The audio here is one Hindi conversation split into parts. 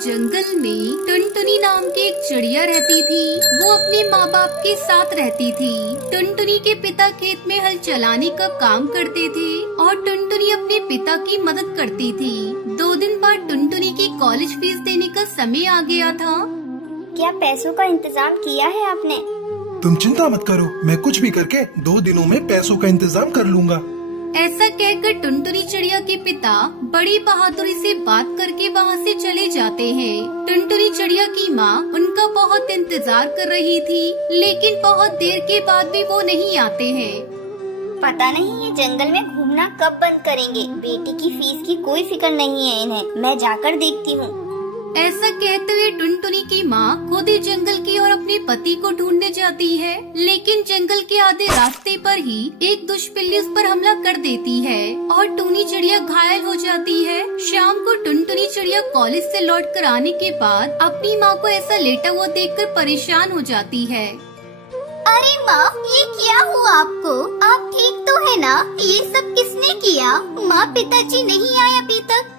जंगल में टुनटुनी नाम की एक चिड़िया रहती थी। वो अपने माँ बाप के साथ रहती थी। टुनटुनी के पिता खेत में हल चलाने का काम करते थे और टुनटुनी अपने पिता की मदद करती थी। 2 दिन बाद टुनटुनी की कॉलेज फीस देने का समय आ गया था। क्या पैसों का इंतजाम किया है आपने? तुम चिंता मत करो, मैं कुछ भी करके 2 दिनों में पैसों का इंतजाम कर लूँगा। ऐसा कहकर टुनटुनी चिड़िया के पिता बड़ी बहादुरी से बात करके वहाँ से चले जाते हैं। टुनटुनी चिड़िया की माँ उनका बहुत इंतजार कर रही थी, लेकिन बहुत देर के बाद भी वो नहीं आते हैं। पता नहीं ये जंगल में घूमना कब बंद करेंगे। बेटी की फीस की कोई फिक्र नहीं है इन्हें। मैं जाकर देखती हूँ। ऐसा कहते हुए टुनटुनी की माँ खुद ही जंगल की ओर अपने पति को ढूंढने जाती है, लेकिन जंगल के आधे रास्ते पर ही एक दुष्ट-बिल्ली उस पर हमला कर देती है और टुनी चिड़िया घायल हो जाती है। शाम को टुनटुनी चिड़िया कॉलेज से लौट कर आने के बाद अपनी माँ को ऐसा लेटा हुआ देखकर परेशान हो जाती है। अरे माँ, ये क्या हुआ आपको? आप ठीक तो है ना? ये सब किसने किया? माँ, पिताजी नहीं आए अभी तक?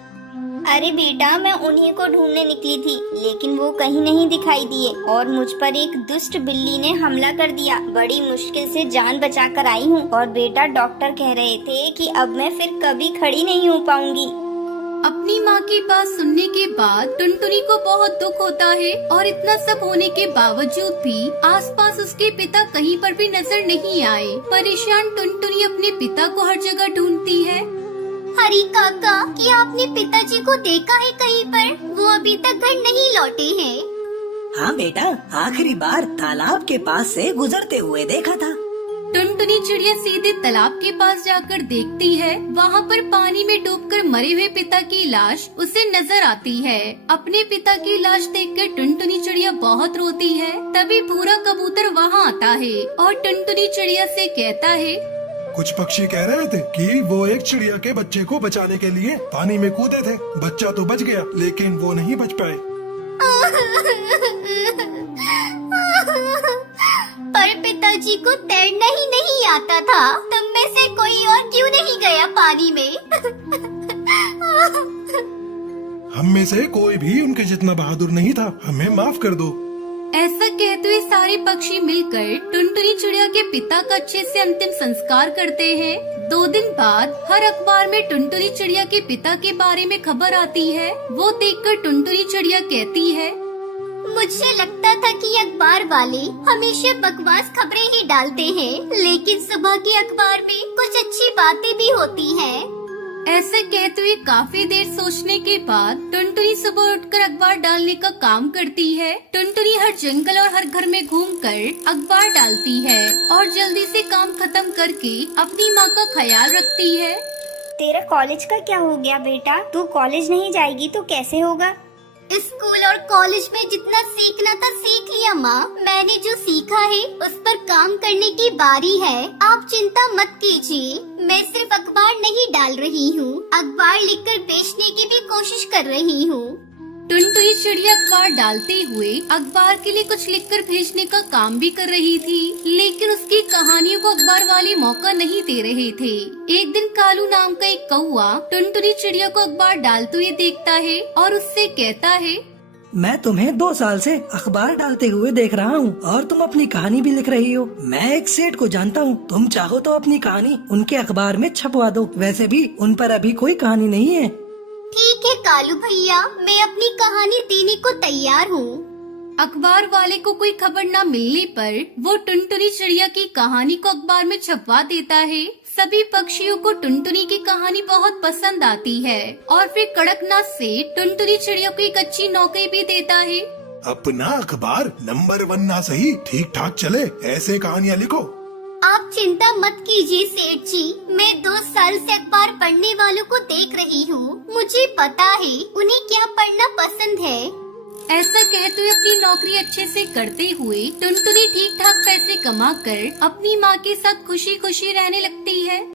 अरे बेटा, मैं उन्हीं को ढूंढने निकली थी, लेकिन वो कहीं नहीं दिखाई दिए और मुझ पर एक दुष्ट बिल्ली ने हमला कर दिया। बड़ी मुश्किल से जान बचाकर आई हूँ। और बेटा, डॉक्टर कह रहे थे कि अब मैं फिर कभी खड़ी नहीं हो पाऊंगी। अपनी माँ की बात सुनने के बाद टुनटुनी को बहुत दुख होता है और इतना सब होने के बावजूद भी आसपास उसके पिता कहीं पर भी नजर नहीं आए। परेशान टुनटुनी अपने पिता को हर जगह ढूंढती है। हरी काका, क्या आपने पिताजी को देखा है कहीं पर? वो अभी तक घर नहीं लौटे हैं। हाँ बेटा, आखिरी बार तालाब के पास से गुजरते हुए देखा था। टुनटुनी चिड़िया सीधे तालाब के पास जाकर देखती है। वहाँ पर पानी में डूबकर मरे हुए पिता की लाश उसे नजर आती है। अपने पिता की लाश देखकर टुनटुनी चिड़िया बहुत रोती है। तभी भूरा कबूतर वहाँ आता है और टुनटुनी चिड़िया से कहता है, कुछ पक्षी कह रहे थे कि वो एक चिड़िया के बच्चे को बचाने के लिए पानी में कूदे थे। बच्चा तो बच गया, लेकिन वो नहीं बच पाए। पर पिताजी को तैरना ही नहीं आता था। तुम में से कोई और क्यों नहीं गया पानी में? हम में से कोई भी उनके जितना बहादुर नहीं था। हमें माफ कर दो। ऐसा कहते हुए सारे पक्षी मिलकर टुनटुनी चिड़िया के पिता का अच्छे से अंतिम संस्कार करते हैं। 2 दिन बाद हर अखबार में टुनटुनी चिड़िया के पिता के बारे में खबर आती है। वो देखकर टुनटुनी चिड़िया कहती है, मुझे लगता था कि अखबार वाले हमेशा बकवास खबरें ही डालते हैं, लेकिन सुबह के अखबार में कुछ अच्छी बातें भी होती हैं। ऐसे कहते हुए काफी देर सोचने के बाद टुनटुनी सुबह उठकर अखबार डालने का काम करती है। टुनटुनी हर जंगल और हर घर में घूमकर अखबार डालती है और जल्दी से काम खत्म करके अपनी माँ का ख्याल रखती है। तेरा कॉलेज का क्या हो गया बेटा? तू कॉलेज नहीं जाएगी तो कैसे होगा? स्कूल और कॉलेज में जितना सीखना था सीख लिया माँ। मैंने जो सीखा है उस पर काम करने की बारी है। आप चिंता मत कीजिए। मैं सिर्फ अखबार नहीं डाल रही हूँ, अखबार लिखकर बेचने की भी कोशिश कर रही हूँ। टुनटुनी चिड़िया अखबार डालते हुए अखबार के लिए कुछ लिखकर भेजने का काम भी कर रही थी, लेकिन उसकी कहानियों को अखबार वाले मौका नहीं दे रहे थे। एक दिन कालू नाम का एक कौआ टुनटुनी चिड़िया को अखबार डालते हुए देखता है और उससे कहता है, मैं तुम्हें 2 साल से अखबार डालते हुए देख रहा हूँ और तुम अपनी कहानी भी लिख रही हो। मैं एक सेठ को जानता हूँ, तुम चाहो तो अपनी कहानी उनके अखबार में छपवा दो। वैसे भी उन पर अभी कोई कहानी नहीं है। ठीक है कालू भैया, मैं अपनी कहानी देने को तैयार हूँ। अखबार वाले को कोई खबर न मिलने पर वो टुनटुनी चिड़िया की कहानी को अखबार में छपवा देता है। सभी पक्षियों को टुनटुनी की कहानी बहुत पसंद आती है और फिर कड़कनाथ से टुनटुनी चिड़िया को एक अच्छी नौकरी भी देता है। अपना अखबार नंबर 1 ना सही, ठीक ठाक चले, ऐसे कहानियाँ लिखो। आप चिंता मत कीजिए सेठ जी। मैं 2 साल से अखबार पढ़ने वालों को देख रही हूँ। मुझे पता है उन्हें क्या पढ़ना पसंद है। ऐसा कहते हुए अपनी नौकरी अच्छे से करते हुए टुनटुनी ठीक ठाक पैसे कमाकर अपनी माँ के साथ खुशी खुशी रहने लगती है।